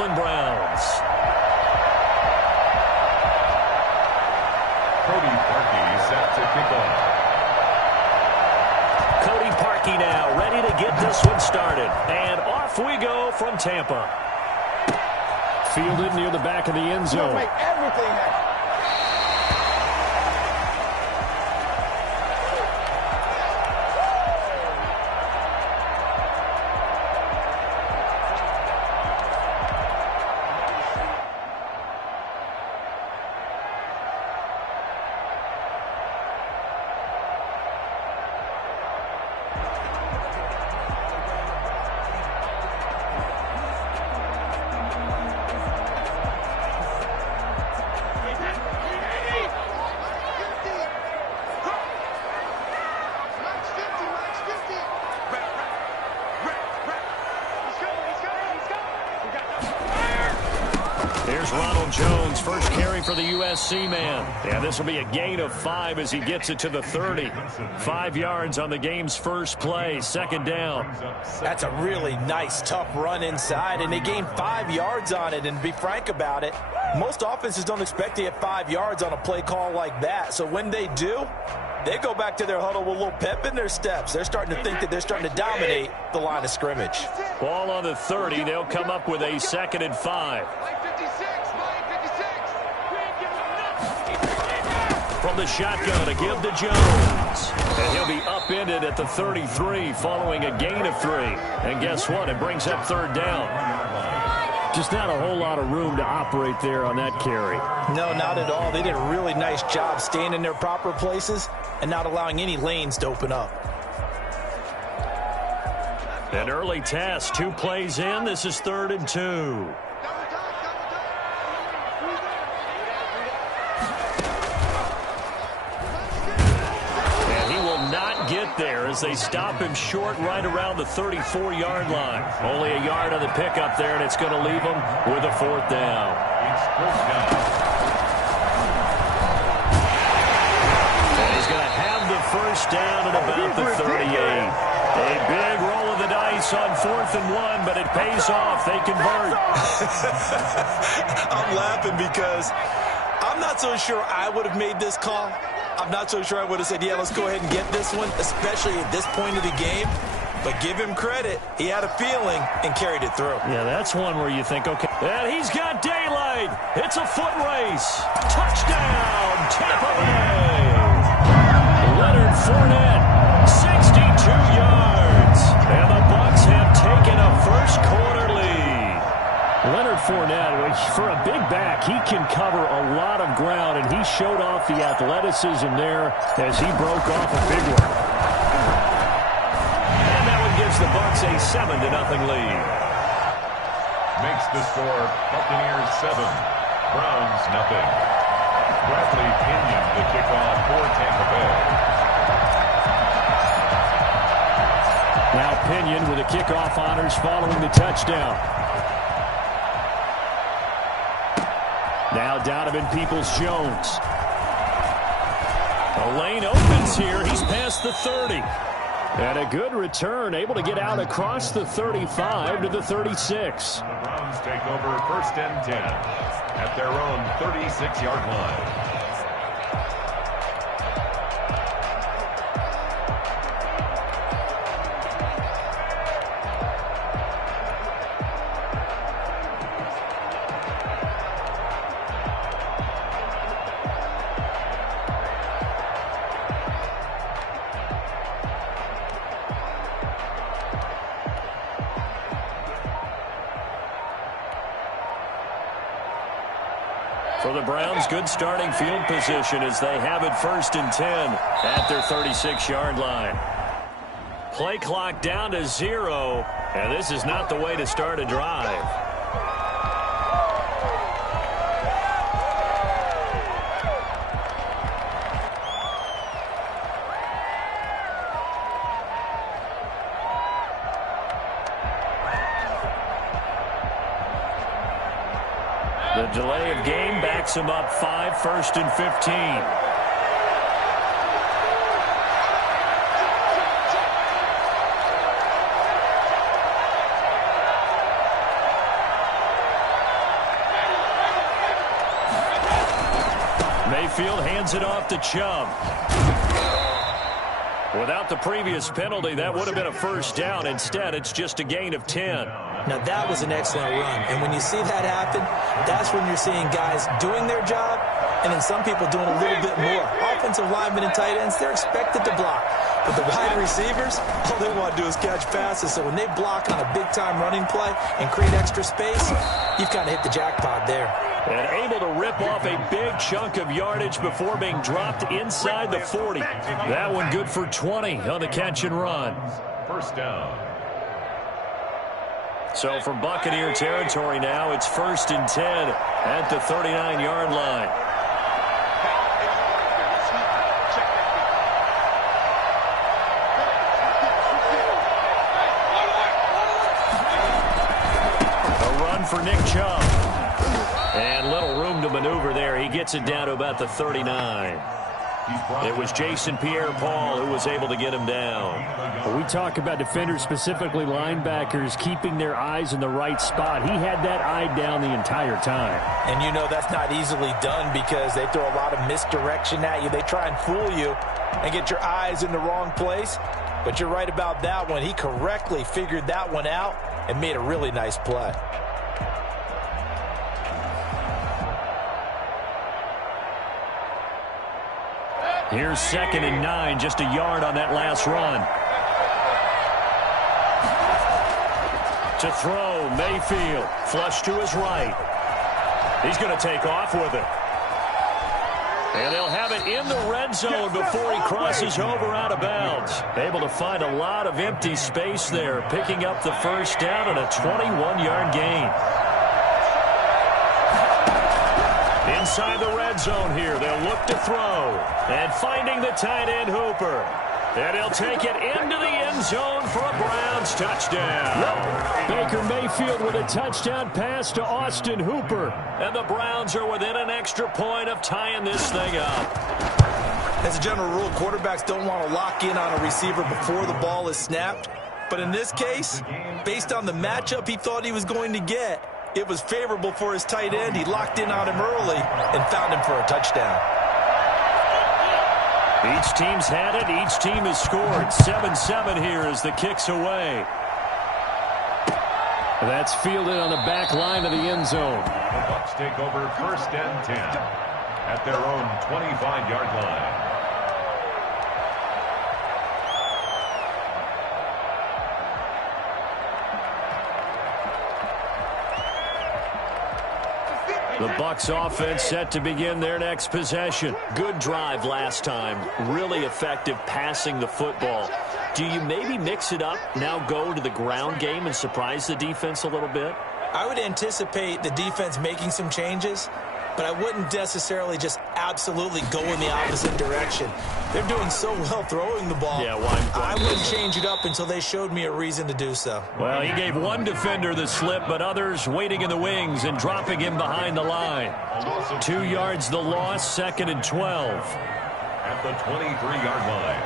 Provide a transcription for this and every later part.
Cleveland Browns. Cody Parkey set to kick off. Cody Parkey now ready to get this one started. And off we go from Tampa. Fielded near the back of the end zone. Make everything happen. Here's Ronald Jones, first carry for the USC man. Yeah, this will be a gain of 5 as he gets it to the 30. 5 yards on the game's first play, second down. That's a really nice, tough run inside, and they gained 5 yards on it. And to be frank about it, most offenses don't expect to get 5 yards on a play call like that. So when they do, they go back to their huddle with a little pep in their steps. They're starting to think that they're starting to dominate the line of scrimmage. Ball on the 30. They'll come up with a 2nd and 5. From the shotgun to give to Jones. And he'll be upended at the 33 following a gain of 3. And guess what? It brings up third down. Just not a whole lot of room to operate there on that carry. No, not at all. They did a really nice job staying in their proper places and not allowing any lanes to open up. An early test, 2 plays in. This is 3rd and 2. Get there as they stop him short right around the 34-yard line. Only a yard on the pickup there, and it's going to leave him with a 4th down. And he's going to have the first down at about the 38. A big roll of the dice on 4th and 1, but it pays off. They convert. I'm laughing because I'm not so sure I would have made this call. I'm not so sure I would have said, yeah, let's go ahead and get this one, especially at this point of the game. But give him credit. He had a feeling and carried it through. Yeah, that's one where you think, okay. And he's got daylight. It's a foot race. Touchdown, Tampa Bay. Leonard Fournette, 62 yards. And the Bucs have taken a first quarter lead. Leonard Fournette, for a big back, he can cover a lot of ground, and he showed off the athleticism there as he broke off a big one. And that one gives the Bucs a 7-0 lead. Makes the score Buccaneers 7, Browns 0. Bradley Pinion the kickoff for Tampa Bay. Now Pinion with the kickoff honors following the touchdown. Now Donovan Peoples-Jones. The lane opens here. He's past the 30. And a good return, able to get out across the 35 to the 36. The Browns take over 1st and 10 at their own 36-yard line. For the Browns, good starting field position as they have it 1st and 10 at their 36-yard line. Play clock down to 0, and this is not the way to start a drive. The delay of game backs him up 5, 1st and 15. Mayfield hands it off to Chubb. Without the previous penalty, that would have been a first down. Instead, it's just a gain of 10. Now, that was an excellent run. And when you see that happen, that's when you're seeing guys doing their job and then some people doing a little bit more. Offensive linemen and tight ends, they're expected to block. But the wide receivers, all they want to do is catch passes. So when they block on a big-time running play and create extra space, you've kind of hit the jackpot there. And able to rip off a big chunk of yardage before being dropped inside the 40. That one good for 20 on the catch and run. First down. So from Buccaneer territory now, it's 1st and 10 at the 39-yard line. A run for Nick Chubb. And little room to maneuver there. He gets it down to about the 39. It was Jason Pierre-Paul who was able to get him down. When we talk about defenders, specifically linebackers, keeping their eyes in the right spot. He had that eye down the entire time. And you know that's not easily done because they throw a lot of misdirection at you. They try and fool you and get your eyes in the wrong place. But you're right about that one. He correctly figured that one out and made a really nice play. Here's 2nd and 9, just a yard on that last run. To throw, Mayfield, flush to his right. He's going to take off with it. And they'll have it in the red zone before he crosses over out of bounds. Able to find a lot of empty space there, picking up the first down and a 21-yard gain. Inside the red zone here, they'll look to throw. And finding the tight end, Hooper. And he'll take it into the end zone for a Browns touchdown. Baker Mayfield with a touchdown pass to Austin Hooper. And the Browns are within an extra point of tying this thing up. As a general rule, quarterbacks don't want to lock in on a receiver before the ball is snapped. But in this case, based on the matchup he thought he was going to get, it was favorable for his tight end. He locked in on him early and found him for a touchdown. Each team's had it. Each team has scored. 7-7 here as the kick's away. That's fielded on the back line of the end zone. The Bucs take over 1st and 10 at their own 25-yard line. The Bucs offense set to begin their next possession. Good drive last time. Really effective passing the football. Do you maybe mix it up, now go to the ground game and surprise the defense a little bit? I would anticipate the defense making some changes, but I wouldn't necessarily just absolutely go in the opposite direction. They're doing so well throwing the ball. Yeah, well, I wouldn't change it up until they showed me a reason to do so. Well, he gave one defender the slip, but others waiting in the wings and dropping him behind the line. 2 yards the loss, 2nd and 12. At the 23-yard line.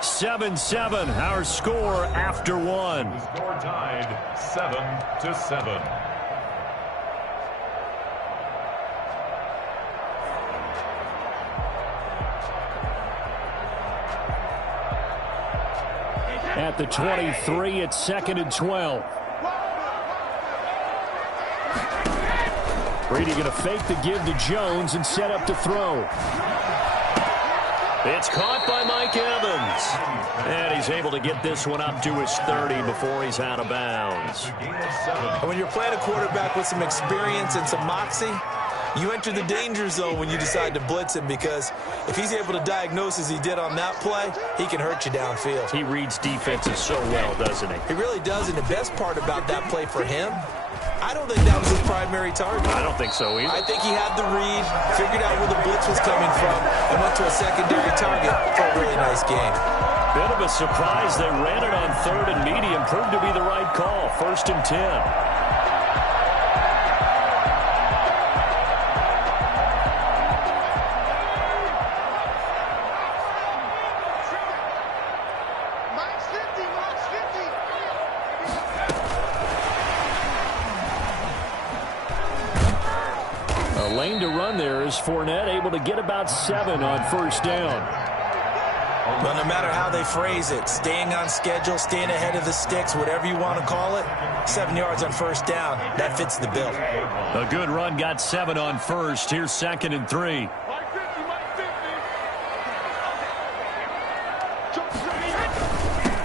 7-7, our score after one. The score tied 7-7. At the 23, it's 2nd and 12. Brady going to fake the give to Jones and set up to throw. It's caught by Mike Evans. And he's able to get this one up to his 30 before he's out of bounds. And when you're playing a quarterback with some experience and some moxie, you enter the danger zone when you decide to blitz him, because if he's able to diagnose as he did on that play, he can hurt you downfield. He reads defenses so well, doesn't he? He really does, and the best part about that play for him, I don't think that was his primary target. I don't think so either. I think he had the read, figured out where the blitz was coming from, and went to a secondary target for a really nice game. Bit of a surprise. They ran it on 3rd and medium. Proved to be the right call. 1st and 10. A lane to run there is Fournette, able to get about 7 on first down. Well, no matter how they phrase it, staying on schedule, staying ahead of the sticks, whatever you want to call it, 7 yards on first down, that fits the bill. A good run got 7 on first. Here's 2nd and 3.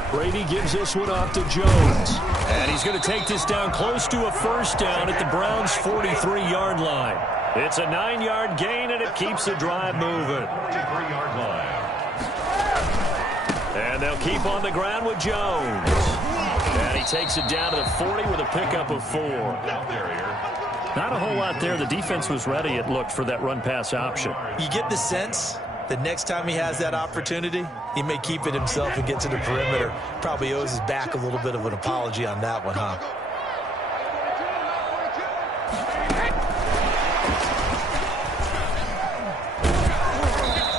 Brady gives this one off to Jones. And he's going to take this down close to a first down at the Browns' 43-yard line. It's a 9-yard gain, and it keeps the drive moving. 43-yard line. And they'll keep on the ground with Jones. And he takes it down to the 40 with a pickup of 4. Not a whole lot there. The defense was ready, it looked, for that run-pass option. You get the sense that next time he has that opportunity, he may keep it himself and get to the perimeter. Probably owes his back a little bit of an apology on that one, huh?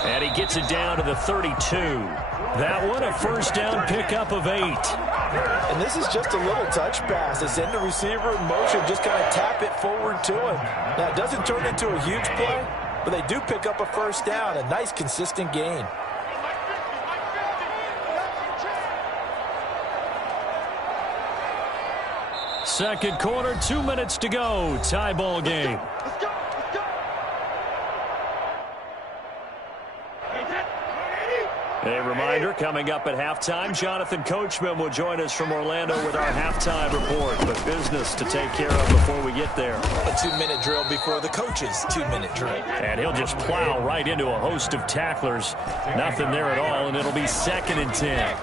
And he gets it down to the 32. That one, a first down pickup of 8. And this is just a little touch pass. They send the receiver in motion, just kind of tap it forward to him. Now, it doesn't turn into a huge play, but they do pick up a first down, a nice, consistent gain. Second quarter, 2 minutes to go. Tie ball game. A reminder, coming up at halftime, Jonathan Coachman will join us from Orlando with our halftime report. But business to take care of before we get there. A 2-minute drill before the coach's 2-minute drill. And he'll just plow right into a host of tacklers. Nothing there at all, and it'll be 2nd and 10.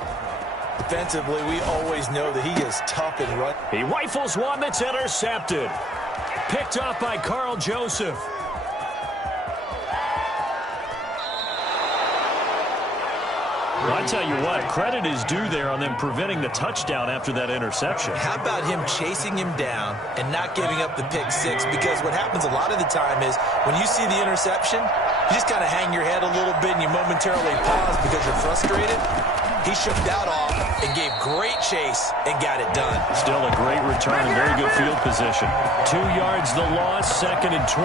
Defensively, we always know that he is tough and run. He rifles one that's intercepted. Picked off by Carl Joseph. Well, I tell you what, credit is due there on them preventing the touchdown after that interception. How about him chasing him down and not giving up the pick six? Because what happens a lot of the time is when you see the interception, you just kind of hang your head a little bit and you momentarily pause because you're frustrated. He shook that off and gave great chase and got it done. Still a great return and very good field position. 2 yards the loss, 2nd and 12.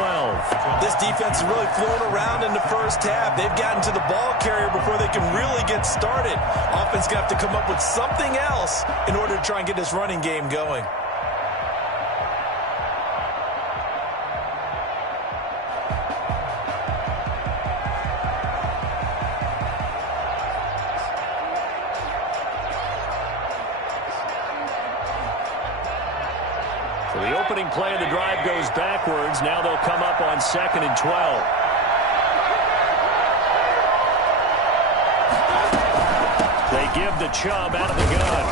This defense is really flown around in the first half. They've gotten to the ball carrier before they can really get started. Offense going to have to come up with something else in order to try and get this running game going. So the opening play of the drive goes backwards. Now they'll come up on 2nd and 12. They give the Chubb out of the gun.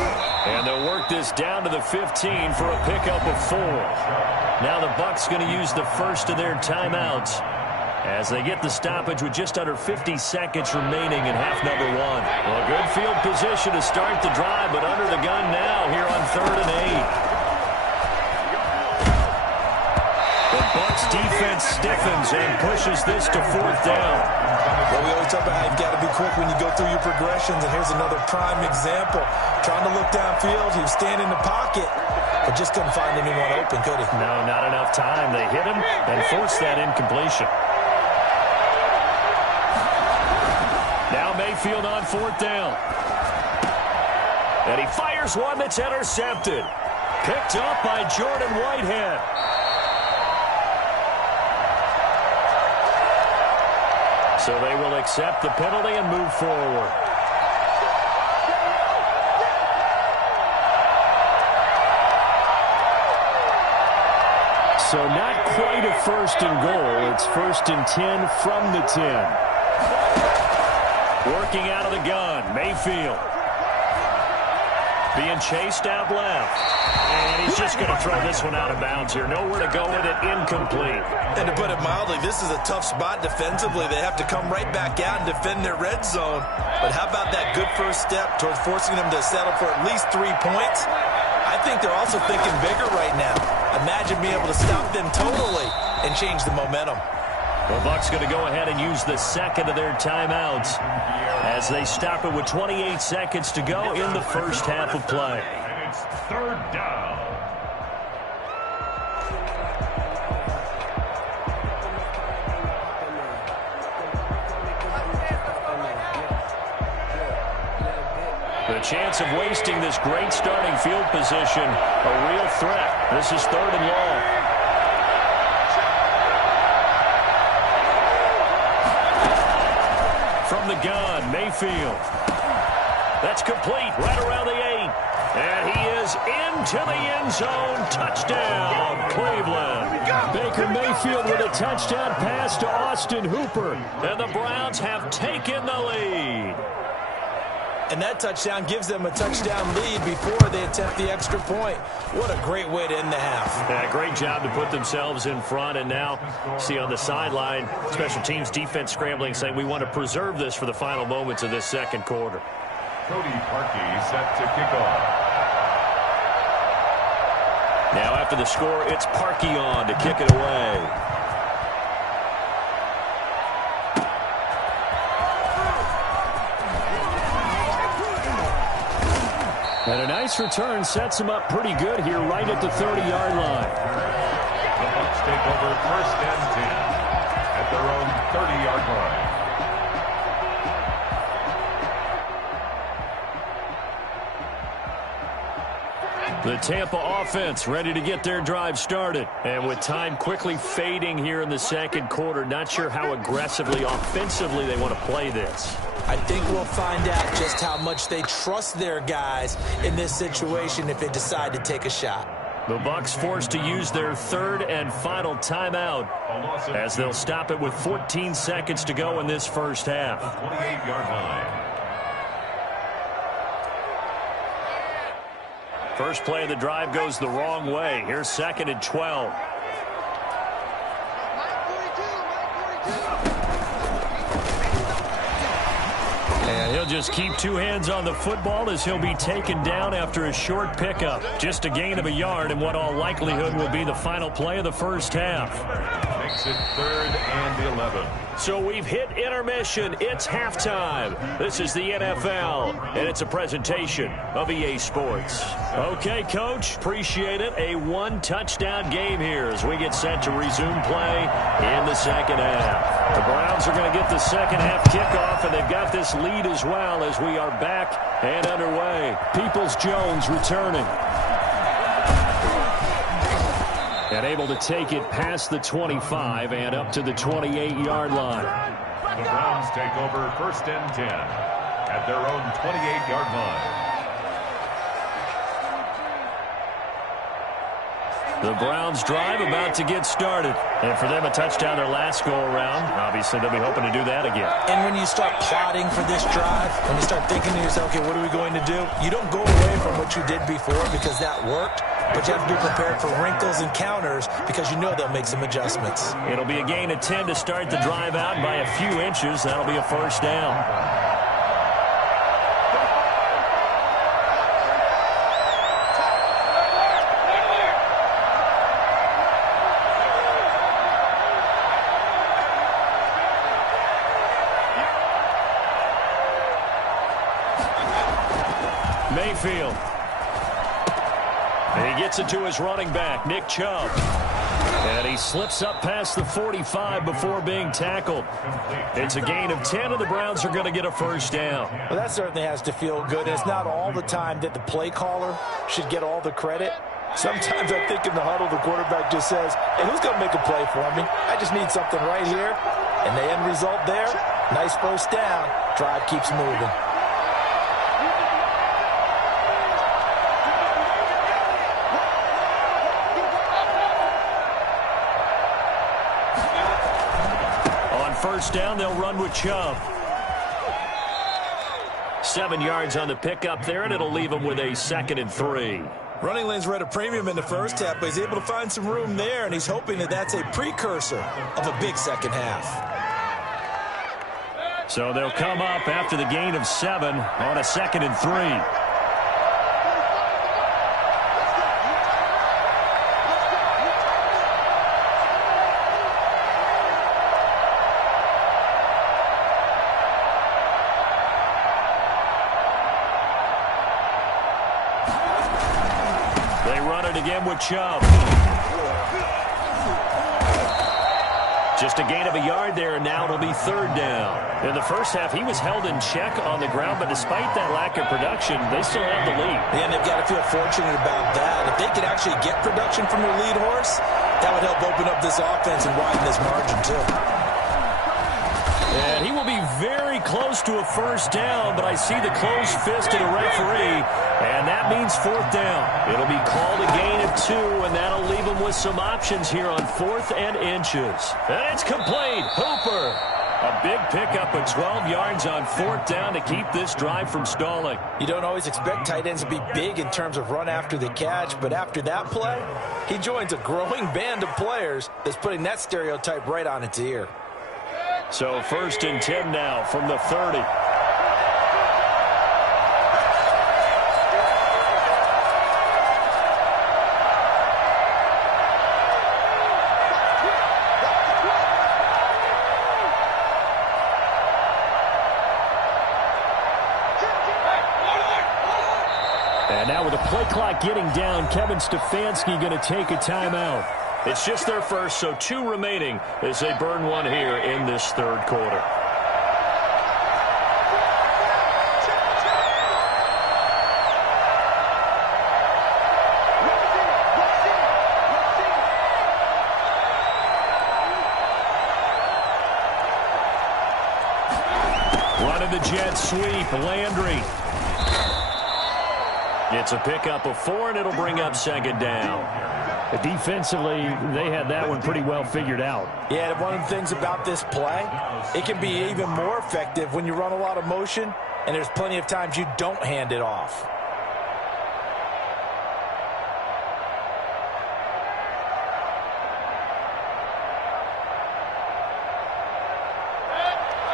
And they'll work this down to the 15 for a pickup of 4. Now the Bucs going to use the first of their timeouts as they get the stoppage with just under 50 seconds remaining in half number 1. Well, a good field position to start the drive, but under the gun now here on 3rd and 8. The Bucs defense stiffens and pushes this to 4th down. Well, we always talk about how you've got to be quick when you go through your progressions, and here's another prime example. Trying to look downfield, he was standing in the pocket, but just couldn't find anyone open, could he? No, not enough time. They hit him and forced that incompletion. Now Mayfield on 4th down. And he fires one that's intercepted. Picked up by Jordan Whitehead. So they will accept the penalty and move forward. So not quite a 1st and goal. It's 1st and 10 from the 10. Working out of the gun, Mayfield. Being chased out left. And he's just going to throw this one out of bounds here. Nowhere to go with it, incomplete. And to put it mildly, this is a tough spot defensively. They have to come right back out and defend their red zone. But how about that good first step towards forcing them to settle for at least 3 points? I think they're also thinking bigger right now. Imagine being able to stop them totally and change the momentum. The Bucs going to go ahead and use the second of their timeouts as they stop it with 28 seconds to go in the first half of play. And it's 3rd down. chance of wasting this great starting field position. A real threat. This is 3rd and long. From the gun, Mayfield. That's complete right around the 8. And he is into the end zone. Touchdown, Cleveland. Baker Mayfield with a touchdown pass to Austin Hooper. And the Browns have taken the lead. And that touchdown gives them a touchdown lead before they attempt the extra point. What a great way to end the half. Yeah, great job to put themselves in front. And now, see on the sideline, special teams defense scrambling, saying we want to preserve this for the final moments of this second quarter. Cody Parkey set to kick off. Now after the score, it's Parkey on to kick it away. And a nice return sets him up pretty good here right at the 30-yard line. The Bucs take over 1st and 10 at their own 30-yard line. The Tampa offense ready to get their drive started. And with time quickly fading here in the second quarter, not sure how aggressively, offensively they want to play this. I think we'll find out just how much they trust their guys in this situation if they decide to take a shot. The Bucs forced to use their 3rd and final timeout as they'll stop it with 14 seconds to go in this first half. 28-yard line. First play of the drive goes the wrong way. Here's 2nd and 12. And he'll just keep 2 hands on the football as he'll be taken down after a short pickup. Just a gain of a yard in what all likelihood will be the final play of the first half. Makes it 3rd and 11. So we've hit intermission. It's halftime. This is the NFL, and it's a presentation of EA Sports. Okay, Coach, appreciate it. A 1-touchdown game here as we get set to resume play in the second half. The Browns are going to get the second half kickoff, and they've got this lead as well as we are back and underway. Peoples-Jones returning. And able to take it past the 25 and up to the 28-yard line. The Browns take over 1st and 10 at their own 28-yard line. The Browns drive about to get started. And for them, a touchdown their last go-around. Obviously, they'll be hoping to do that again. And when you start plotting for this drive, when you start thinking to yourself, okay, what are we going to do? You don't go away from what you did before because that worked. But you have to be prepared for wrinkles and counters because you know they'll make some adjustments. It'll be a gain of 10 to start the drive out by a few inches. That'll be a first down. Mayfield. And he gets it to his running back, Nick Chubb. And he slips up past the 45 before being tackled. It's a gain of 10, and the Browns are going to get a first down. Well, that certainly has to feel good. It's not all the time that the play caller should get all the credit. Sometimes I think in the huddle, the quarterback just says, hey, who's going to make a play for me? I just need something right here. And the end result there, nice first down. Drive keeps moving. First down, they'll run with Chubb. 7 yards on the pickup there, and it'll leave them with a 2nd and 3. Running lanes were at a premium in the first half, but he's able to find some room there, and he's hoping that that's a precursor of a big second half. So they'll come up after the gain of 7 on a 2nd and 3. Again with Chubb. Just a gain of a yard there, and now it'll be third down. In the first half, he was held in check on the ground, but despite that lack of production, they still have the lead. And they've got to feel fortunate about that. If they can actually get production from their lead horse, that would help open up this offense and widen this margin, too. And he will be very close to a first down, but I see the closed fist of the referee, and that means fourth down. It'll be called a gain of 2, and that'll leave him with some options here on 4th and inches. And it's complete. Hooper. A big pickup of 12 yards on 4th down to keep this drive from stalling. You don't always expect tight ends to be big in terms of run after the catch, but after that play, he joins a growing band of players that's putting that stereotype right on its ear. So 1st and 10 now from the 30. And now with the play clock getting down, Kevin Stefanski going to take a timeout. It's just their first, so 2 remaining as they burn one here in this third quarter. Running the jet sweep, Landry. It's a pickup of 4, and it'll bring up second down. Defensively, they had that one pretty well figured out. Yeah, one of the things about this play, it can be even more effective when you run a lot of motion, and there's plenty of times you don't hand it off.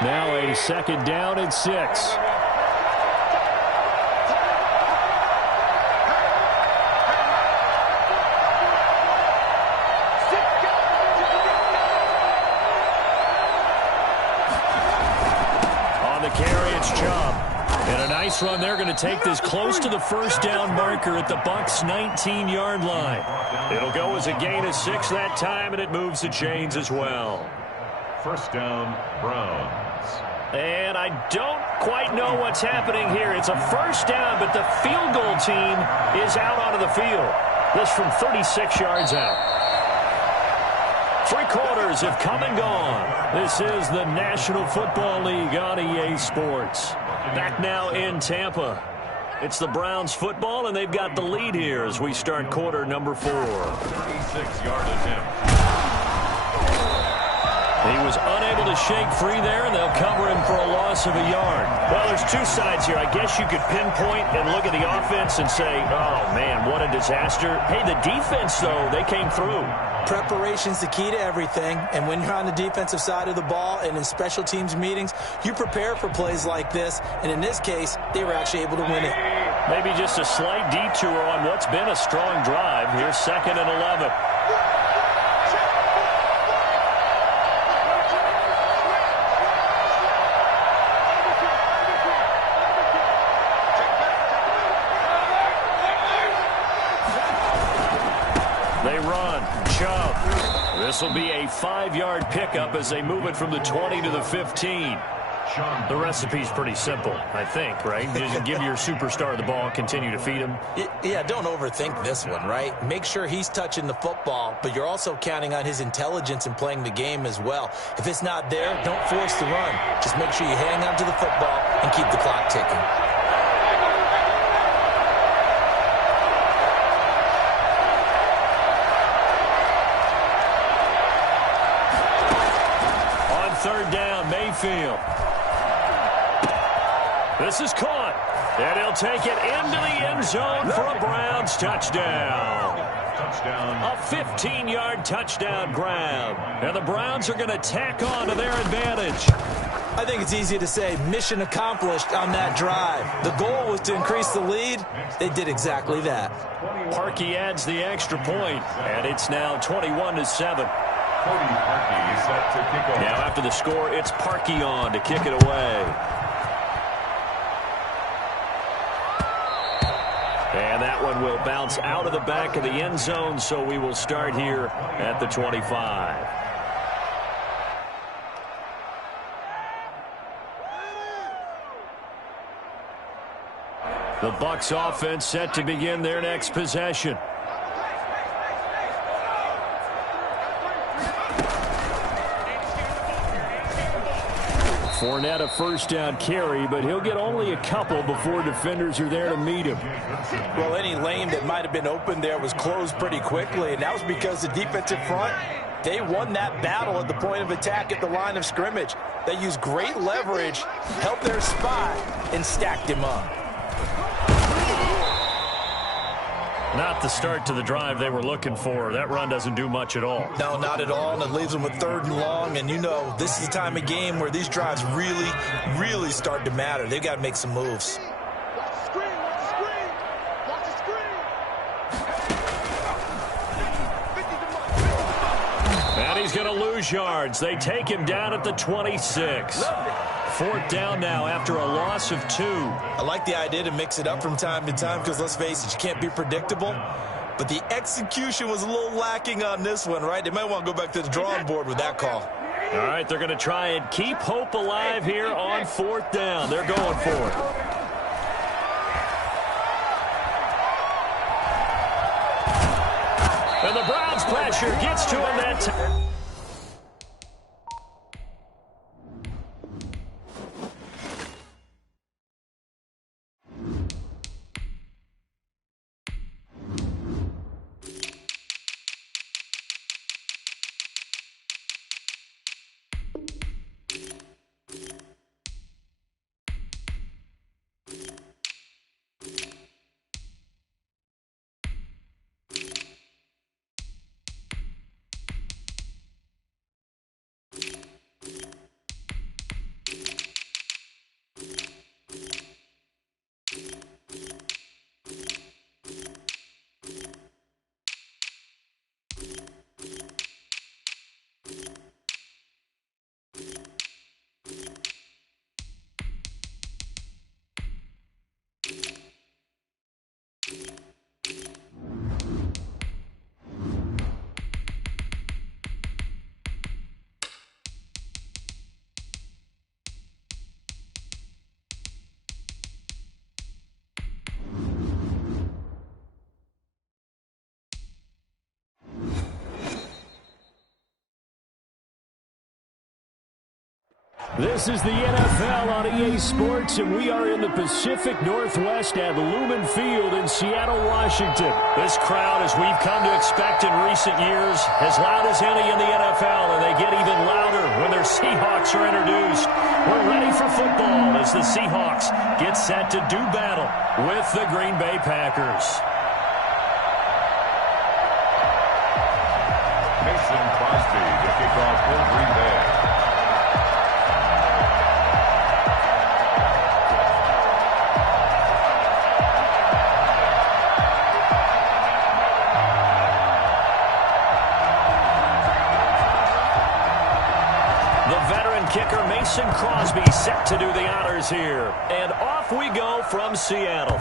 Now a second down and 6. Carry, it's Chubb. And a nice run. They're going to take this close to the first down marker at the Bucs' 19-yard line. It'll go as a gain of 6 that time, and it moves the chains as well. First down, Browns. And I don't quite know what's happening here. It's a first down, but the field goal team is out onto the field. This from 36 yards out. 3 quarters have come and gone. This is the National Football League on EA Sports. Back now in Tampa. It's the Browns football, and they've got the lead here as we start quarter number 4. 36-yard attempt. He was unable to shake free there, and they'll cover him for a loss of a yard. Well, there's 2 sides here. I guess you could pinpoint and look at the offense and say, oh, man, what a disaster. Hey, the defense, though, they came through. Preparation's the key to everything, and when you're on the defensive side of the ball and in special teams meetings, you prepare for plays like this, and in this case, they were actually able to win it. Maybe just a slight detour on what's been a strong drive. Here's 2nd and 11. They run. Chubb. This will be a 5-yard pickup as they move it from the 20 to the 15. The recipe's pretty simple, I think, right? Just give your superstar the ball, continue to feed him. Yeah, don't overthink this one, right? Make sure he's touching the football, but you're also counting on his intelligence in playing the game as well. If it's not there, don't force the run. Just make sure you hang on to the football and keep the clock ticking. Third down, Mayfield. This is caught, and he'll take it into the end zone for a Browns touchdown. A 15-yard touchdown grab, and the Browns are going to tack on to their advantage. I think it's easy to say mission accomplished on that drive. The goal was to increase the lead. They did exactly that. Parkey adds the extra point, and it's now 21-7. Cody Parkey set to kick off. Now after the score, it's Parkey on to kick it away. And that one will bounce out of the back of the end zone, so we will start here at the 25. The Bucs offense set to begin their next possession. Fournette a first down carry, but he'll get only a couple before defenders are there to meet him. Well, any lane that might have been open there was closed pretty quickly, and that was because the defensive front, they won that battle at the point of attack at the line of scrimmage. They used great leverage, held their spot, and stacked him up. Not the start to the drive they were looking for. That run doesn't do much at all. No, not at all, and it leaves them with 3rd and long. And, you know, this is the time of game where these drives really, really start to matter. They've got to make some moves. Watch the screen, watch the screen, watch the screen. And he's going to lose yards. They take him down at the 26. 4th down now after a loss of 2. I like the idea to mix it up from time to time because, let's face it, you can't be predictable. But the execution was a little lacking on this one, right? They might want to go back to the drawing board with that call. All right, they're going to try and keep hope alive here on 4th down. They're going for it. And the Browns pressure gets to him that time. This is the NFL on EA Sports, and we are in the Pacific Northwest at Lumen Field in Seattle, Washington. This crowd, as we've come to expect in recent years, as loud as any in the NFL, and they get even louder when their Seahawks are introduced. We're ready for football as the Seahawks get set to do battle with the Green Bay Packers. Mason Crosby to kick off for Green Bay. Kicker Mason Crosby set to do the honors here. And off we go from Seattle.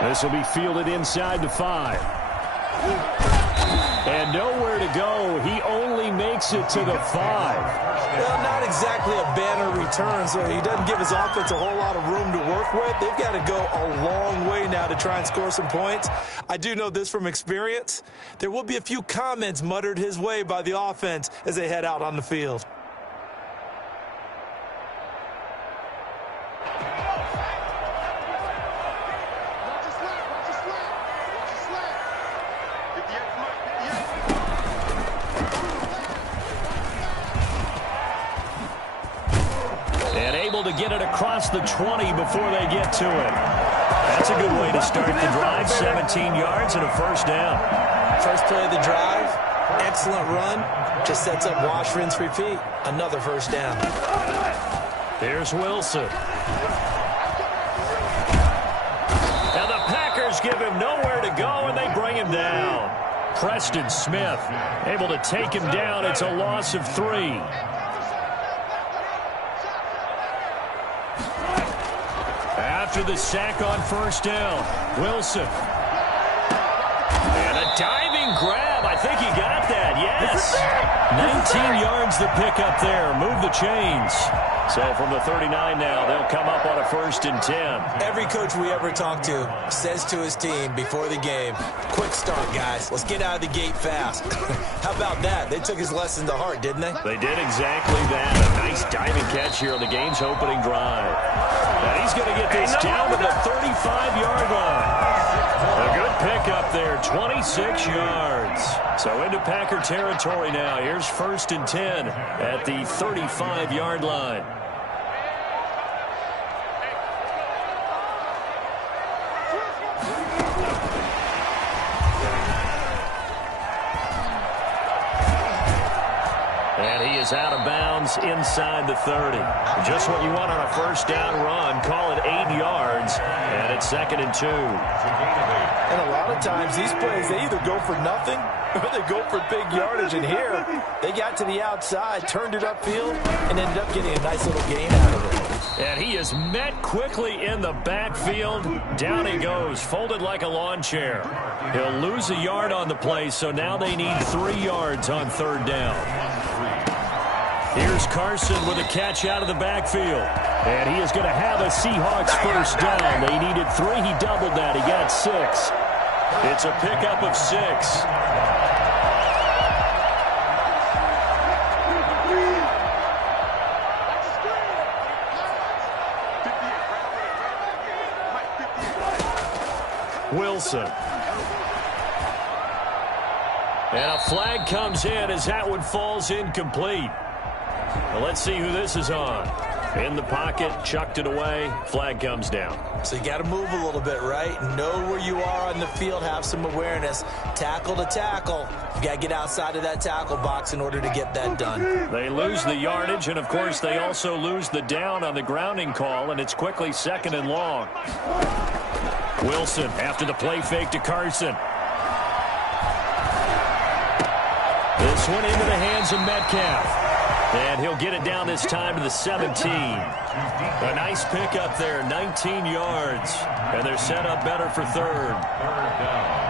This will be fielded inside the 5. And nowhere to go. He only makes it to the 5. Well, not exactly a banner return, so he doesn't give his offense a whole lot of room to work with. They've got to go a long way now to try and score some points. I do know this from experience. There will be a few comments muttered his way by the offense as they head out on the field. To get it across the 20 before they get to it. That's a good way to start the drive. 17 yards and a first down. First play of the drive, excellent run. Just sets up wash, rinse, repeat. Another first down. Here's Wilson. And the Packers give him nowhere to go, and they bring him down. Preston Smith able to take him down. It's a loss of 3. After the sack on first down, Wilson. And a diving grab. I think he got that, yes. 19 yards to pick up there. Move the chains. So from the 39 now, they'll come up on a 1st and 10. Every coach we ever talk to says to his team before the game, quick start, guys. Let's get out of the gate fast. How about that? They took his lesson to heart, didn't they? They did exactly that. A nice diving catch here on the game's opening drive. And he's going to get this down to the 35-yard line. A good pickup there, 26 yards. So into Packer territory now. Here's 1st and 10 at the 35-yard line. And he is out of bounds inside the 30. Just what you want on a 1st down run. Call it 8 yards. And it's 2nd and 2. And a lot of times these plays, they either go for nothing or they go for big yardage. And here, they got to the outside, turned it upfield, and ended up getting a nice little gain out of it. And he is met quickly in the backfield. Down he goes, folded like a lawn chair. He'll lose a yard on the play, so now they need 3 yards on 3rd down. Here's Carson with a catch out of the backfield. And he is going to have a Seahawks 1st down. They needed 3. He doubled that. He got 6. It's a pickup of 6. Wilson. And a flag comes in as that one falls incomplete. Well, let's see who this is on. In the pocket, chucked it away, flag comes down. So you got to move a little bit, right? Know where you are on the field, have some awareness. Tackle to tackle. You got to get outside of that tackle box in order to get that done. They lose the yardage, and of course they also lose the down on the grounding call, and it's quickly 2nd and long. Wilson after the play fake to Carson. This one into the hands of Metcalf. And he'll get it down this time to the 17. A nice pickup there, 19 yards. And they're set up better for 3rd. 3rd down.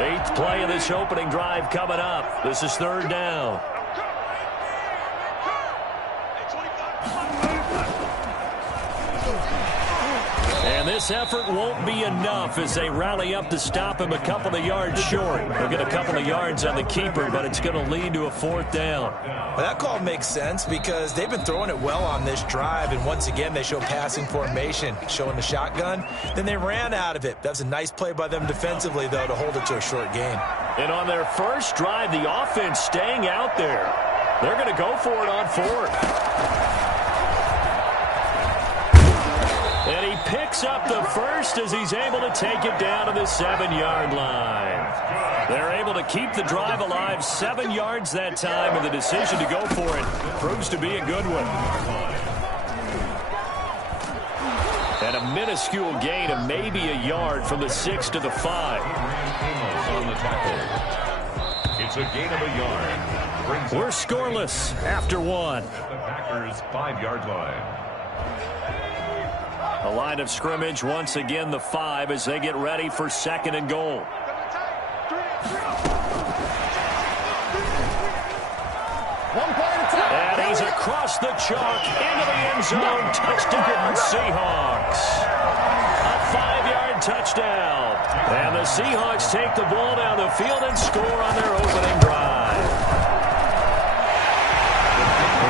Eighth play of this opening drive coming up. This is 3rd down. And this effort won't be enough as they rally up to stop him a couple of yards short. They'll get a couple of yards on the keeper, but it's going to lead to a 4th down. Well, that call makes sense because they've been throwing it well on this drive, and once again they show passing formation, showing the shotgun. Then they ran out of it. That was a nice play by them defensively, though, to hold it to a short gain. And on their first drive, the offense staying out there. They're going to go for it on 4th. And he picks up the 1st as he's able to take it down to the 7-yard line. They're able to keep the drive alive, 7 yards that time, and the decision to go for it proves to be a good one. And a minuscule gain of maybe a yard from the 6 to the 5. On the tackle. It's a gain of a yard. We're scoreless after 1. The Packers' 5-yard line. A line of scrimmage, once again the 5 as they get ready for 2nd and goal. And he's across the chalk into the end zone. Touchdown, Seahawks. A 5-yard touchdown. And the Seahawks take the ball down the field and score on their opening drive.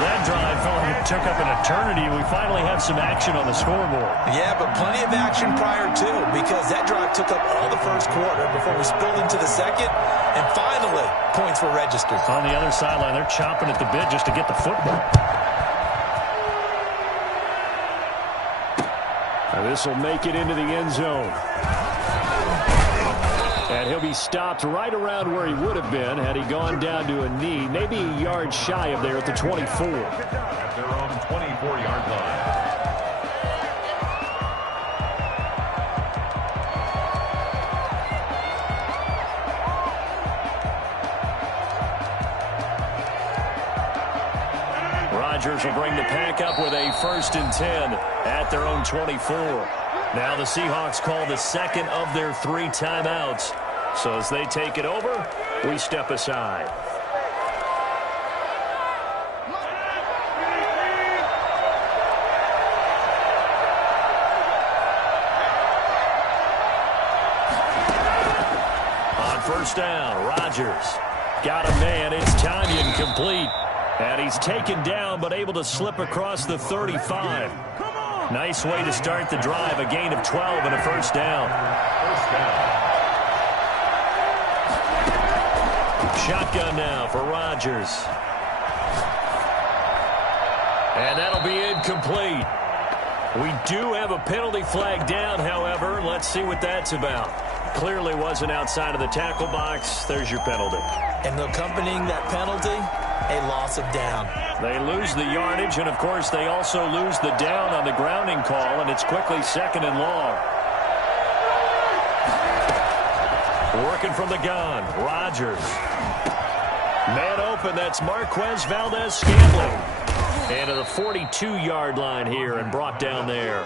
That drive felt like it took up an eternity. We finally have some action on the scoreboard. Yeah, but plenty of action prior to, because that drive took up all the first quarter before we spilled into the second, and finally, points were registered. On the other sideline, they're chomping at the bit just to get the football. And this will make it into the end zone. And he'll be stopped right around where he would have been had he gone down to a knee, maybe a yard shy of there at the 24. At their own 24-yard line. Rodgers will bring the pack up with a 1st and 10 at their own 24. Now the Seahawks call the second of their 3 timeouts. So as they take it over, we step aside. On first down, Rodgers got a man. It's Tanya incomplete. And he's taken down but able to slip across the 35. Nice way to start the drive. A gain of 12 and a first down. Shotgun now for Rodgers. And that'll be incomplete. We do have a penalty flag down, however. Let's see what that's about. Clearly wasn't outside of the tackle box. There's your penalty. And accompanying that penalty, a loss of down. They lose the yardage, and, of course, they also lose the down on the grounding call, and it's quickly 2nd and long. Working from the gun, Rodgers. Man open, that's Marquez Valdez-Scantling. And to the 42-yard line here and brought down there.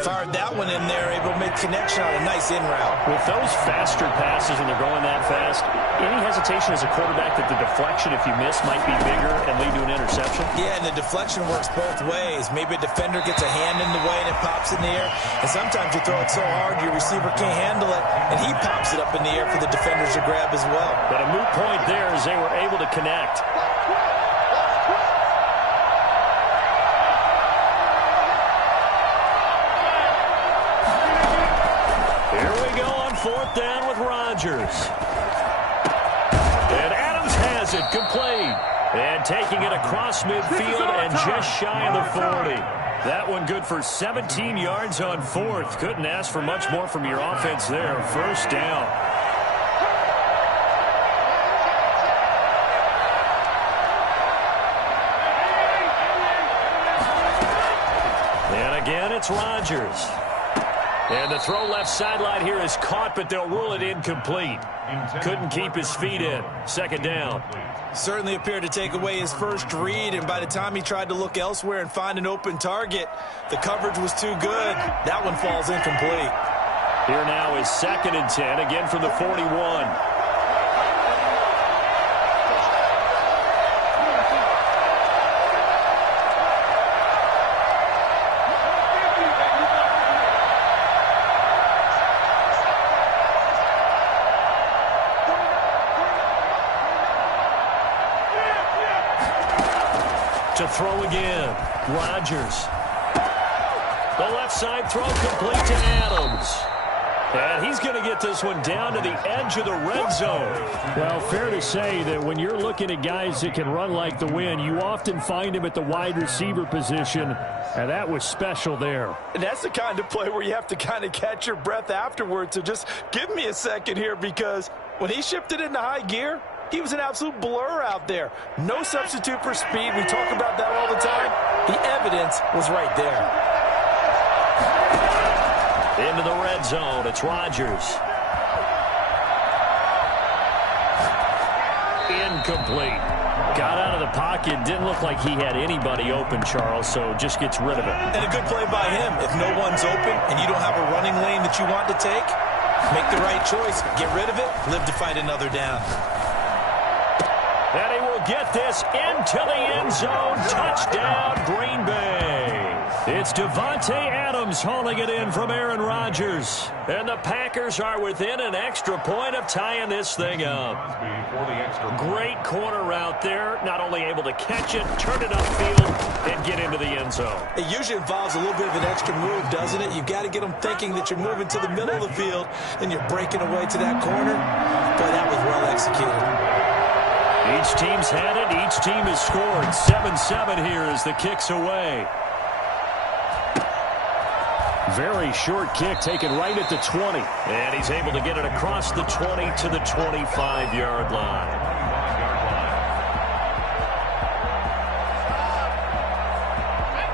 Fired that one in there, able to make connection on a nice in route. With those faster passes when they're going that fast, any hesitation as a quarterback that the deflection, if you miss, might be bigger and lead to an interception? Yeah, and the deflection works both ways. Maybe a defender gets a hand in the way and it pops in the air. And sometimes you throw it so hard your receiver can't handle it, and he pops it up in the air for the defenders to grab as well. But a moot point there as they were able to connect. Fourth down with Rodgers. And Adams has it complete. And taking it across midfield and just shy of the 40. That one good for 17 yards on fourth. Couldn't ask for much more from your offense there. First down. And again, it's Rodgers. And the throw left sideline here is caught, but they'll rule it incomplete. Couldn't keep his feet in. Second down. Certainly appeared to take away his first read, and by the time he tried to look elsewhere and find an open target, the coverage was too good. That one falls incomplete. Here now is 2nd and 10, again from the 41. To throw again, Rodgers. The left side throw complete to Adams. And he's going to get this one down to the edge of the red zone. Well, fair to say that when you're looking at guys that can run like the wind, you often find him at the wide receiver position, and that was special there. And that's the kind of play where you have to kind of catch your breath afterwards. So just give me a second here, because when he shifted into high gear, he was an absolute blur out there. No substitute for speed. We talk about that all the time. The evidence was right there. Into the red zone. It's Rodgers. Incomplete. Got out of the pocket. Didn't look like he had anybody open, Charles, so just gets rid of it. And a good play by him. If no one's open and you don't have a running lane that you want to take, make the right choice. Get rid of it. Live to fight another down. And he will get this into the end zone. Touchdown, Green Bay. It's Devontae Adams hauling it in from Aaron Rodgers. And the Packers are within an extra point of tying this thing up. Great corner route there. Not only able to catch it, turn it upfield, and get into the end zone. It usually involves a little bit of an extra move, doesn't it? You've got to get them thinking that you're moving to the middle of the field and you're breaking away to that corner. Boy, that was well executed. Each team's had it. Each team has scored. 7-7 here as the kick's away. Very short kick taken right at the 20. And he's able to get it across the 20 to the 25-yard line.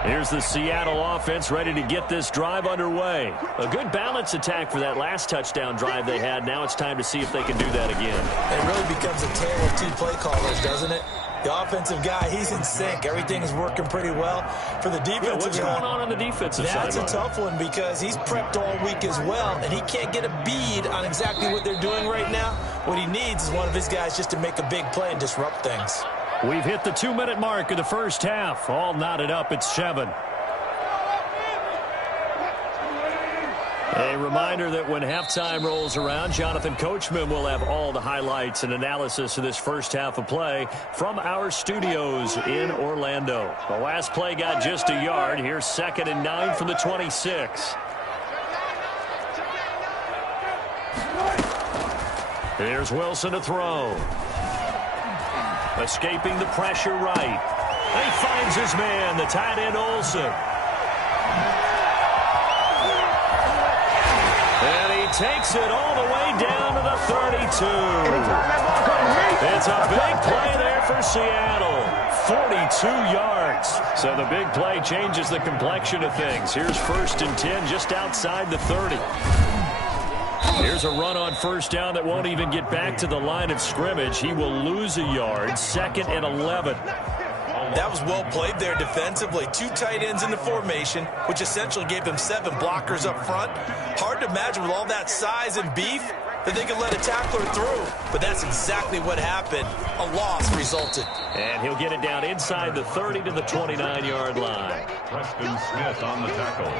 Here's the Seattle offense ready to get this drive underway. A good balance attack for that last touchdown drive they had. Now it's time to see if they can do that again. It really becomes a tale of two play callers, doesn't it? The offensive guy, he's in sync. Everything is working pretty well. For the defensive what's guy, going on the defensive side? that's a tough one because he's prepped all week as well, and he can't get a bead on exactly what they're doing right now. What he needs is one of his guys just to make a big play and disrupt things. We've hit the 2-minute mark of the first half. All knotted up at 7. A reminder that when halftime rolls around, Jonathan Coachman will have all the highlights and analysis of this first half of play from our studios in Orlando. The last play got just a yard. Here's 2nd and 9 from the 26. Here's Wilson to throw. Escaping the pressure right. He finds his man, the tight end Olsen. And he takes it all the way down to the 32. It's a big play there for Seattle. 42 yards. So the big play changes the complexion of things. Here's 1st and 10 just outside the 30. Here's a run on 1st down that won't even get back to the line of scrimmage. He will lose a yard. 2nd and 11. That was well played there defensively. 2 tight ends in the formation, which essentially gave them 7 blockers up front. Hard to imagine with all that size and beef that they could let a tackler through. But that's exactly what happened. A loss resulted. And he'll get it down inside the 30 to the 29-yard line. Preston Smith on the tackle.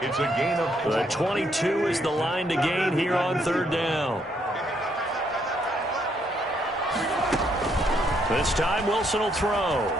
It's a gain of 4. The 22 is the line to gain here on 3rd down. This time Wilson will throw.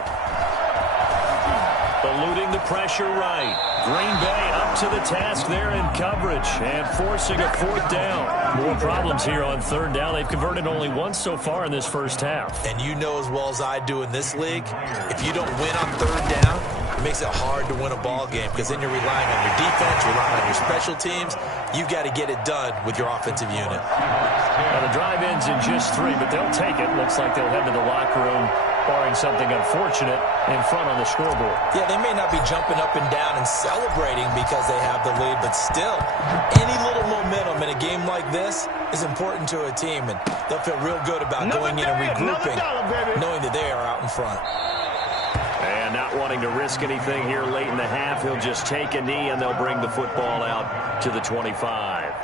Eluding the pressure right. Green Bay up to the task there in coverage and forcing a 4th down. More problems here on 3rd down. They've converted only once so far in this first half. And you know as well as I do in this league, if you don't win on 3rd down, it makes it hard to win a ball game because then you're relying on your defense, relying on your special teams. You've got to get it done with your offensive unit. Now the drive ends in just 3, but they'll take it. Looks like they'll head to the locker room, barring something unfortunate, in front on the scoreboard. Yeah, they may not be jumping up and down and celebrating because they have the lead, but still, any little momentum in a game like this is important to a team, and they'll feel real good about going in and regrouping, knowing that they are out in front. And not wanting to risk anything here late in the half, he'll just take a knee, and they'll bring the football out to the 25.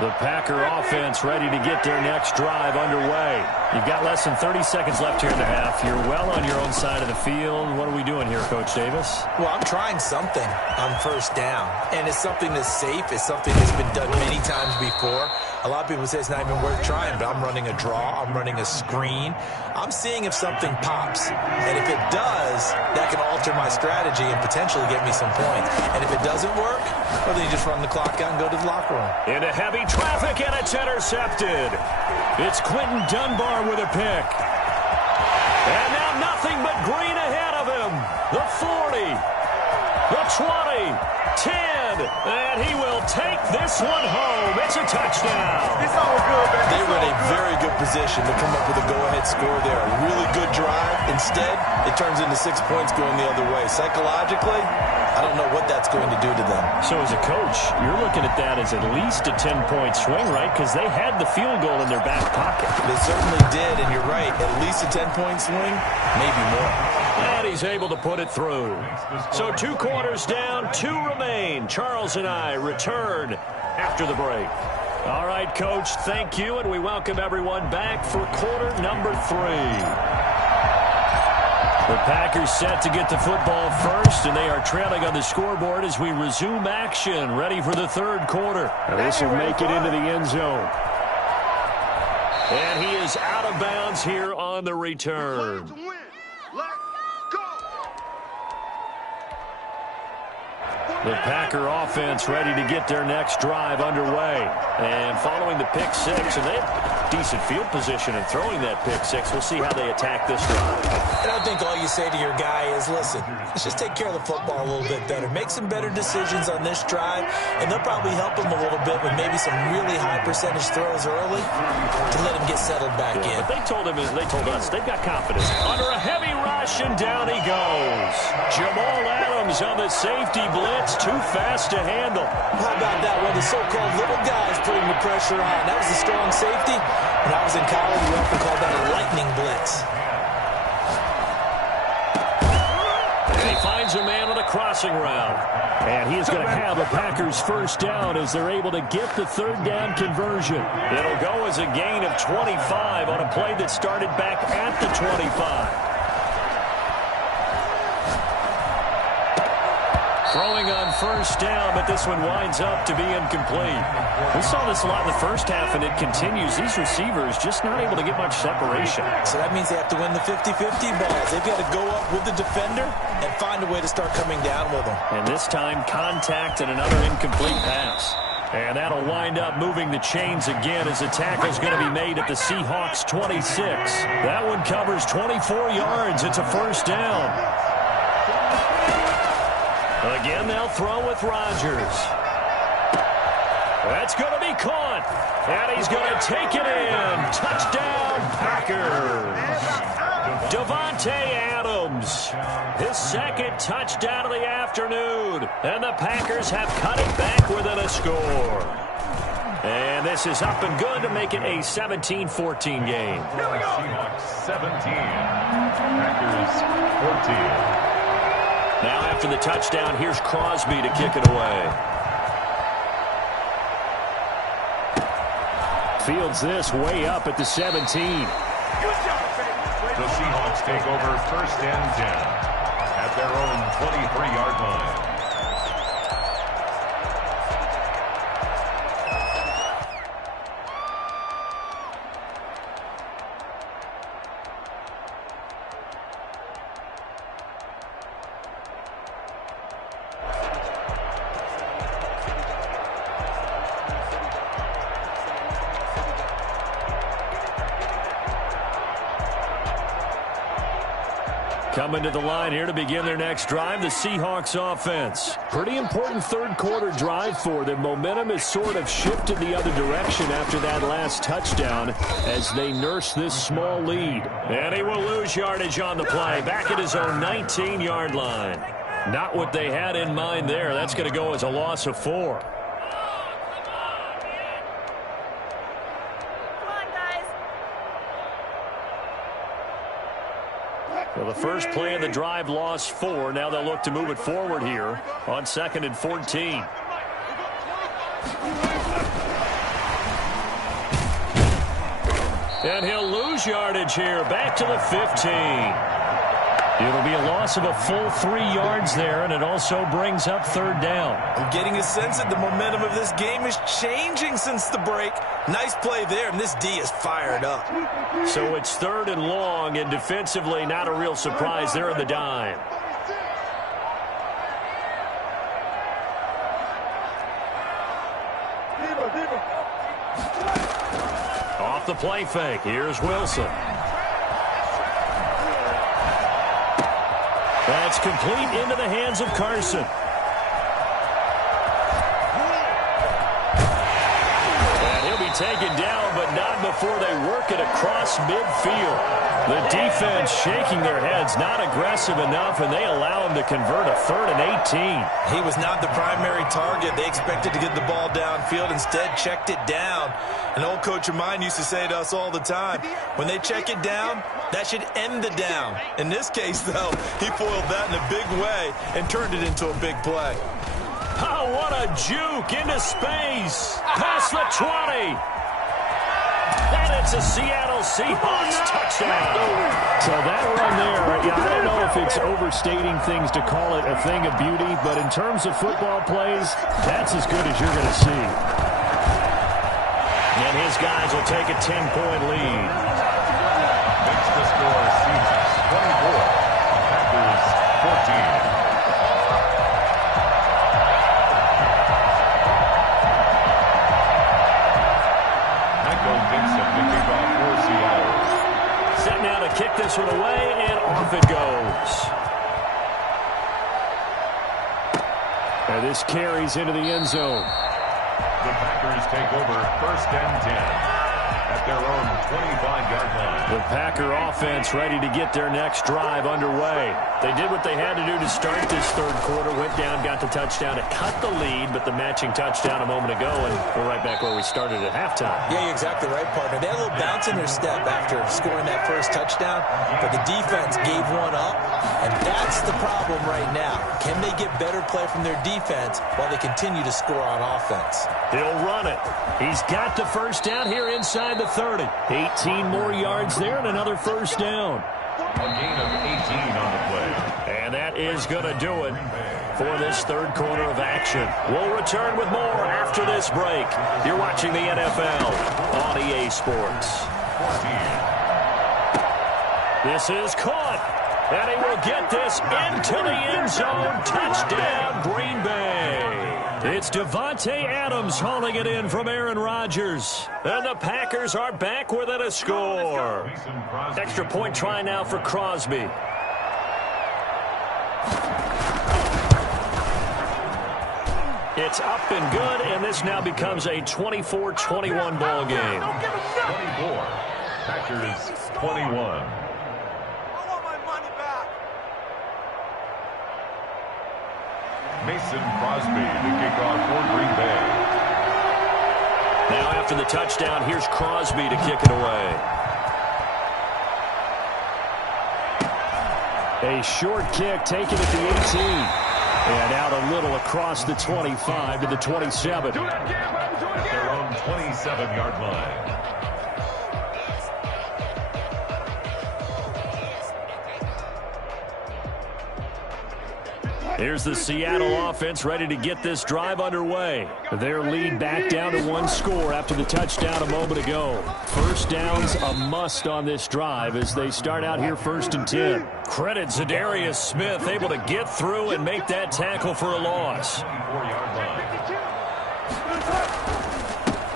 The Packer offense ready to get their next drive underway. You've got less than 30 seconds left here in the half. You're well on your own side of the field. What are we doing here, Coach Davis? Well, I'm trying something on 1st down, and it's something that's safe. It's something that's been done many times before. A lot of people say it's not even worth trying, but I'm running a draw. I'm running a screen. I'm seeing if something pops. And if it does, that can alter my strategy and potentially get me some points. And if it doesn't work, well, then you just run the clock out and go to the locker room. Into heavy traffic, and it's intercepted. It's Quentin Dunbar with a pick. And now nothing but green ahead of him. The 40, the 20, 10. And he will take this one home. It's a touchdown. It's all good, baby. They were in a very good position to come up with a go-ahead score there. A really good drive. Instead, it turns into 6 points going the other way. Psychologically, I don't know what that's going to do to them. So as a coach, you're looking at that as at least a 10-point swing, right? Because they had the field goal in their back pocket. They certainly did, and you're right. At least a 10-point swing, maybe more. And he's able to put it through. So 2 quarters down, 2 remain. Charles and I return after the break. All right, Coach, thank you, and we welcome everyone back for quarter number 3. The Packers set to get the football first, and they are trailing on the scoreboard as we resume action, ready for the 3rd quarter. And this will make it into the end zone. And he is out of bounds here on the return. The Packer offense ready to get their next drive underway. And following the pick 6, and they have decent field position in throwing that pick 6. We'll see how they attack this drive. And I think all you say to your guy is, listen, let's just take care of the football a little bit better. Make some better decisions on this drive, and they'll probably help him a little bit with maybe some really high percentage throws early to let him get settled back in. But they told him, they told us, they've got confidence. Under a heavy rush, and down he goes. Jamal Adams Adams on the safety blitz. Too fast to handle. How about that? One of the so-called little guys putting the pressure on. That was a strong safety. When I was in college, we often called that a lightning blitz. And he finds a man on a crossing route. And he is going to have a Packers first down as they're able to get the third down conversion. It'll go as a gain of 25 on a play that started back at the 25. Throwing on first down, but this one winds up to be incomplete. We saw this a lot in the first half, and it continues. These receivers just not able to get much separation. So that means they have to win the 50-50 balls. They've got to go up with the defender and find a way to start coming down with them. And this time, contact and another incomplete pass. And that'll wind up moving the chains again as the tackle's going to be made at the Seahawks 26. That one covers 24 yards. It's a first down. Again, they'll throw with Rodgers. That's going to be caught. And he's going to take it in. Touchdown, Packers. Davante Adams. His second touchdown of the afternoon. And the Packers have cut it back within a score. And this is up and good to make it a 17-14 game. Seahawks 17. Packers 14. Now after the touchdown, here's Crosby to kick it away. Fields this way up at the 17. The Seahawks take over first and 10 at their own 23-yard line. Coming to the line here to begin their next drive, the Seahawks offense. Pretty important third quarter drive for them. Momentum has sort of shifted the other direction after that last touchdown as they nurse this small lead. And he will lose yardage on the play, back at his own 19-yard line. Not what they had in mind there. That's going to go as a loss of 4. Well, the first play of the drive lost 4. Now they'll look to move it forward here on 2nd and 14. And he'll lose yardage here. Back to the 15. It'll be a loss of a full 3 yards there, and it also brings up third down. I'm getting a sense that the momentum of this game is changing since the break. Nice play there, and this D is fired up. So it's 3rd and long, and defensively not a real surprise. They're in the dime. Off the play fake. Here's Wilson. That's complete into the hands of Carson. And he'll be taken down, but not before they work it across midfield. The defense shaking their heads, not aggressive enough, and they allow him to convert a 3rd and 18. He was not the primary target. They expected to get the ball downfield. Instead, checked it down. An old coach of mine used to say to us all the time, when they check it down, that should end the down. In this case, though, he foiled that in a big way and turned it into a big play. Oh, what a juke into space. Past the 20. And it's a Seattle Seahawks touchdown. So that run there, I don't know if it's overstating things to call it a thing of beauty, but in terms of football plays, that's as good as you're going to see. And his guys will take a 10-point lead. Makes the score Seahawks 24, Packers 14. Set now to kick this one away, and off it goes. And this carries into the end zone. The Packers take over 1st and 10 at their own 25-yard line. The Packer offense ready to get their next drive underway. They did what they had to do to start this third quarter, went down, got the touchdown to cut the lead, but the matching touchdown a moment ago, and we're right back where we started at halftime. Yeah, you're exactly right, partner. They had a little bounce in their step after scoring that first touchdown, but the defense gave one up, and that's the problem right now. Can they get better play from their defense while they continue to score on offense? He'll run it. He's got the first down here inside the 30. 18 more yards there and another first down. A gain of 18 on the play. And that is going to do it for this third quarter of action. We'll return with more after this break. You're watching the NFL on EA Sports. This is caught. And he will get this into the end zone. Touchdown, Green Bay. It's Devontae Adams hauling it in from Aaron Rodgers. And the Packers are back within a score. Extra point try now for Crosby. It's up and good, and this now becomes a 24-21 ball game. 24. Packers 21. Mason Crosby, the kickoff for Green Bay. Now after the touchdown, here's Crosby to kick it away. A short kick taken at the 18. And out a little across the 25 to the 27. Their own 27-yard line. Here's the Seattle offense ready to get this drive underway. Their lead back down to one score after the touchdown a moment ago. First down's a must on this drive as they start out here 1st and 10. Credit Zadarius Smith able to get through and make that tackle for a loss. 24-yard line.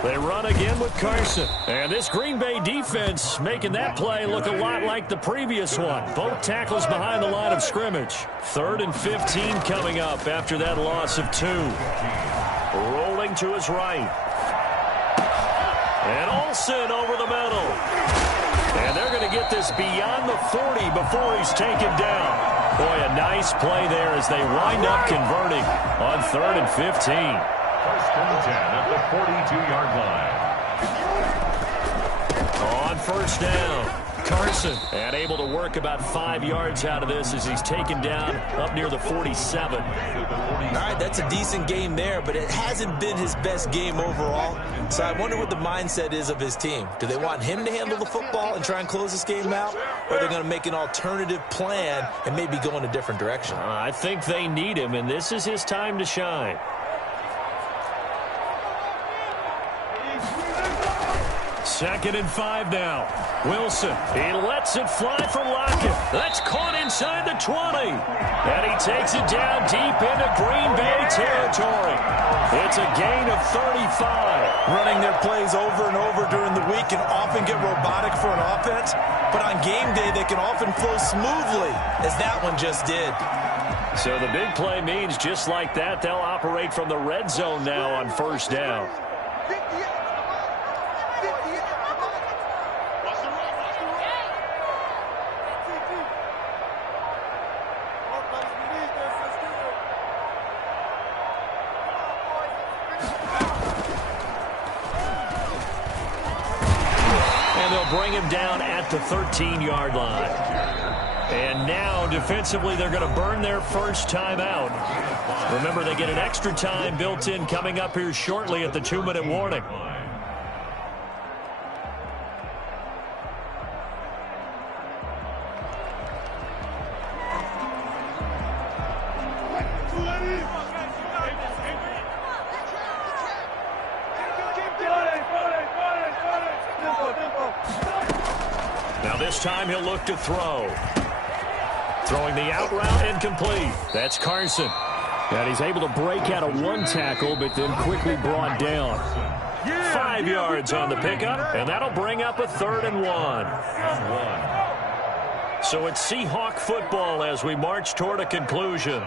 They run again with Carson. And this Green Bay defense making that play look a lot like the previous one. Both tackles behind the line of scrimmage. 3rd and 15 coming up after that loss of 2. Rolling to his right. And Olsen over the middle. And they're going to get this beyond the 40 before he's taken down. Boy, a nice play there as they wind up converting on 3rd and 15. 1st and 10 at the 42-yard line. On 1st down, Carson. And able to work about 5 yards out of this as he's taken down up near the 47. All right, that's a decent game there, but it hasn't been his best game overall. So I wonder what the mindset is of his team. Do they want him to handle the football and try and close this game out? Or are they going to make an alternative plan and maybe go in a different direction? I think they need him, and this is his time to shine. 2nd and 5 now. Wilson, he lets it fly from Lockett. That's caught inside the 20. And he takes it down deep into Green Bay territory. It's a gain of 35. Running their plays over and over during the week can often get robotic for an offense, but on game day they can often flow smoothly, as that one just did. So the big play means just like that, they'll operate from the red zone now on 1st down. Bring him down at the 13-yard line. And now, defensively, they're going to burn their first timeout. Remember, they get an extra time built in coming up here shortly at the 2-minute warning. This time he'll look to throw. Throwing the out route incomplete. That's Carson. And he's able to break out of one tackle, but then quickly brought down. 5 yards on the pickup, and that'll bring up a 3rd and 1. So it's Seahawk football as we march toward a conclusion.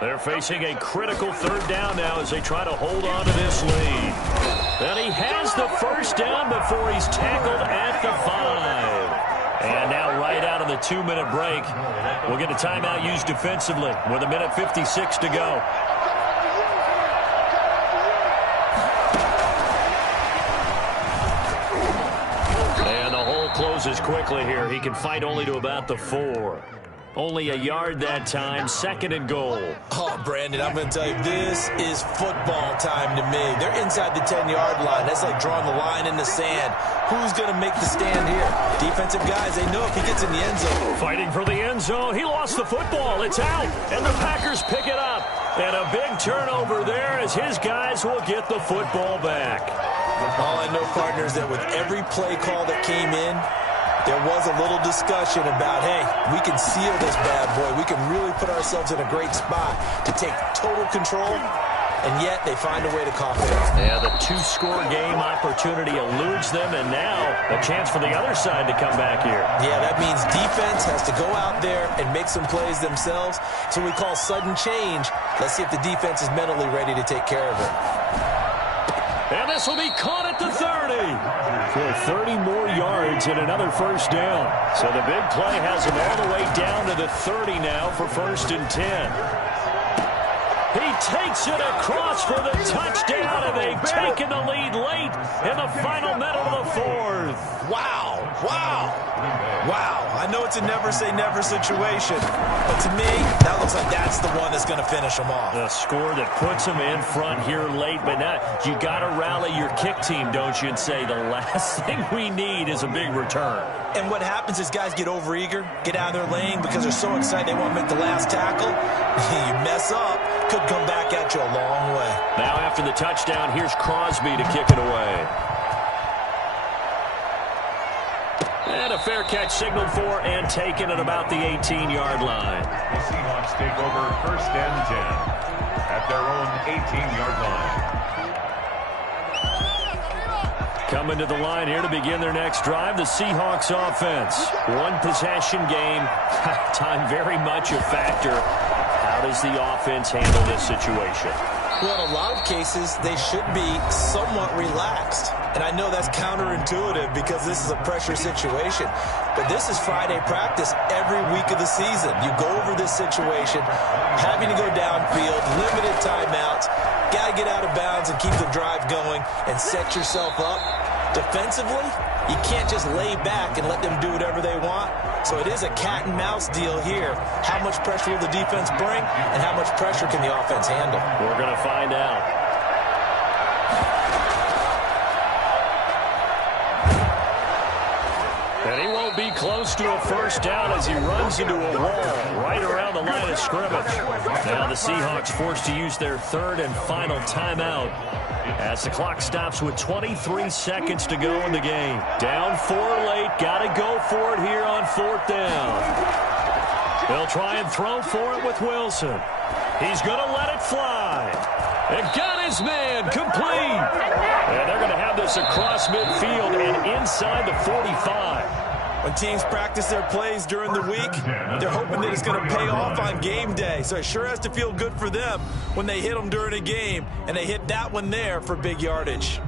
They're facing a critical 3rd down now as they try to hold on to this lead. And he has the first down before he's tackled at the 5. And now right out of the 2-minute break, we'll get a timeout used defensively with 1:56 to go. And the hole closes quickly here. He can fight only to about the 4. Only a yard that time, 2nd and goal. Oh, Brandon, I'm going to tell you, this is football time to me. They're inside the 10-yard line. That's like drawing the line in the sand. Who's going to make the stand here? Defensive guys, they know if he gets in the end zone. Fighting for the end zone. He lost the football. It's out. And the Packers pick it up. And a big turnover there as his guys will get the football back. All I know, partner, is that with every play call that came in, there was a little discussion about, hey, we can seal this bad boy. We can really put ourselves in a great spot to take total control, and yet they find a way to cough it up. Yeah, the 2-score game opportunity eludes them, and now a chance for the other side to come back here. Yeah, that means defense has to go out there and make some plays themselves. So we call sudden change. Let's see if the defense is mentally ready to take care of it. And this will be caught at the 30. For 30 more yards and another first down. So the big play has him all the way down to the 30 now for 1st and 10. He takes it across for the touchdown, and they've taken the lead late in the final minute of the 4th. Wow, wow, wow. I know it's a never-say-never situation, but to me, that looks like that's the one that's going to finish them off. The score that puts them in front here late, but now you got to rally your kick team, don't you, and say the last thing we need is a big return. And what happens is guys get overeager, get out of their lane because they're so excited they want to make the last tackle. You mess up, could come back at you a long way. Now after the touchdown, here's Crosby to kick it away. And a fair catch signaled for and taken at about the 18-yard line. The Seahawks take over 1st and 10 at their own 18-yard line. Coming to the line here to begin their next drive, the Seahawks offense. One possession game. Time very much a factor. How does the offense handle this situation? Well, in a lot of cases, they should be somewhat relaxed. And I know that's counterintuitive because this is a pressure situation. But this is Friday practice every week of the season. You go over this situation, having to go downfield, limited timeouts, got to get out of bounds and keep the drive going and set yourself up. Defensively, you can't just lay back and let them do whatever they want. So it is a cat and mouse deal here. How much pressure will the defense bring, and how much pressure can the offense handle? We're going to find out. And he won't be close to a first down as he runs into a wall right around the line of scrimmage. Now the Seahawks forced to use their 3rd and final timeout as the clock stops with 23 seconds to go in the game. Down 4 late. Got to go for it here on 4th down. They'll try and throw for it with Wilson. He's going to let it fly. And got his man complete. And they're going to have this across midfield and inside the 45. When teams practice their plays during the week, they're hoping that it's going to pay off on game day. So it sure has to feel good for them when they hit them during a game, and they hit that one there for big yardage.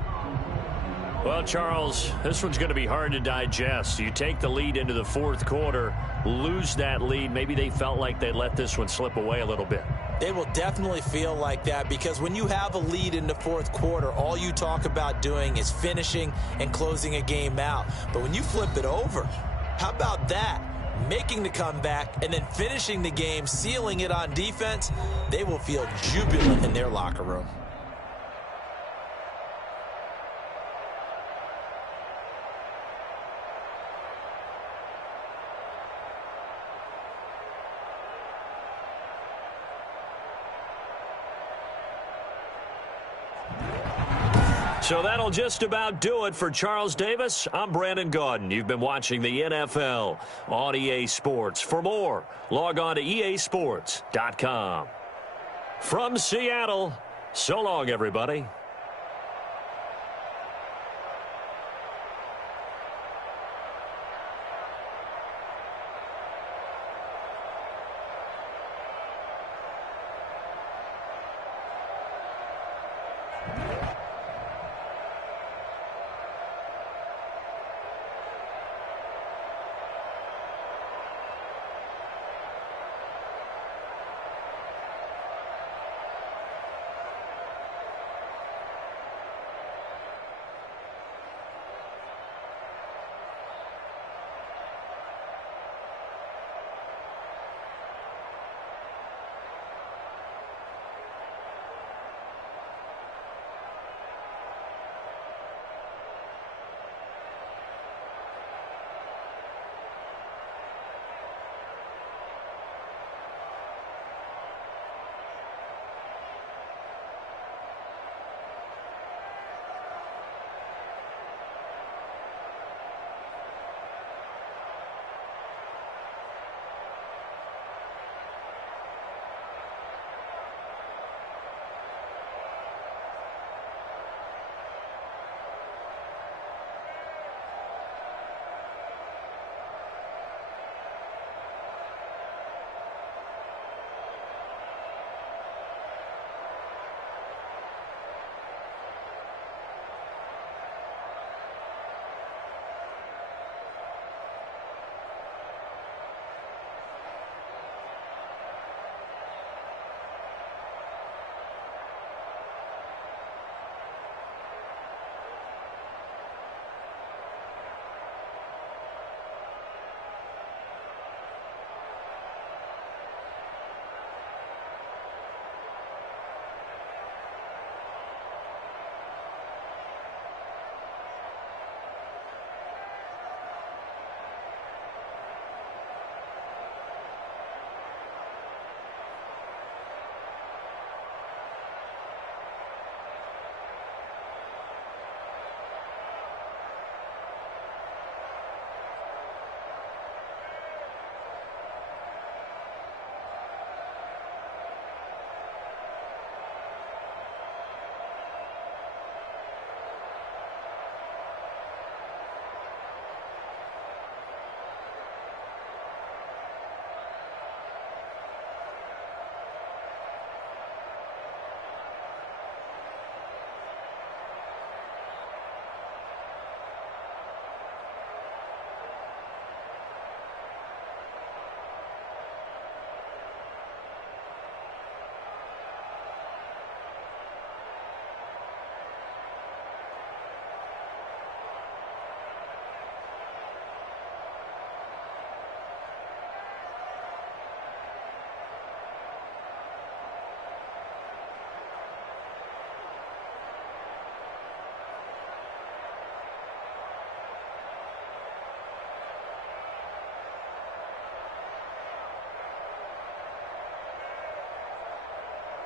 Well, Charles, this one's going to be hard to digest. You take the lead into the 4th quarter, lose that lead. Maybe they felt like they let this one slip away a little bit. They will definitely feel like that because when you have a lead in the 4th quarter, all you talk about doing is finishing and closing a game out. But when you flip it over, how about that? Making the comeback and then finishing the game, sealing it on defense, they will feel jubilant in their locker room. So that'll just about do it for Charles Davis. I'm Brandon Gaudin. You've been watching the NFL on EA Sports. For more, log on to easports.com. From Seattle, so long, everybody.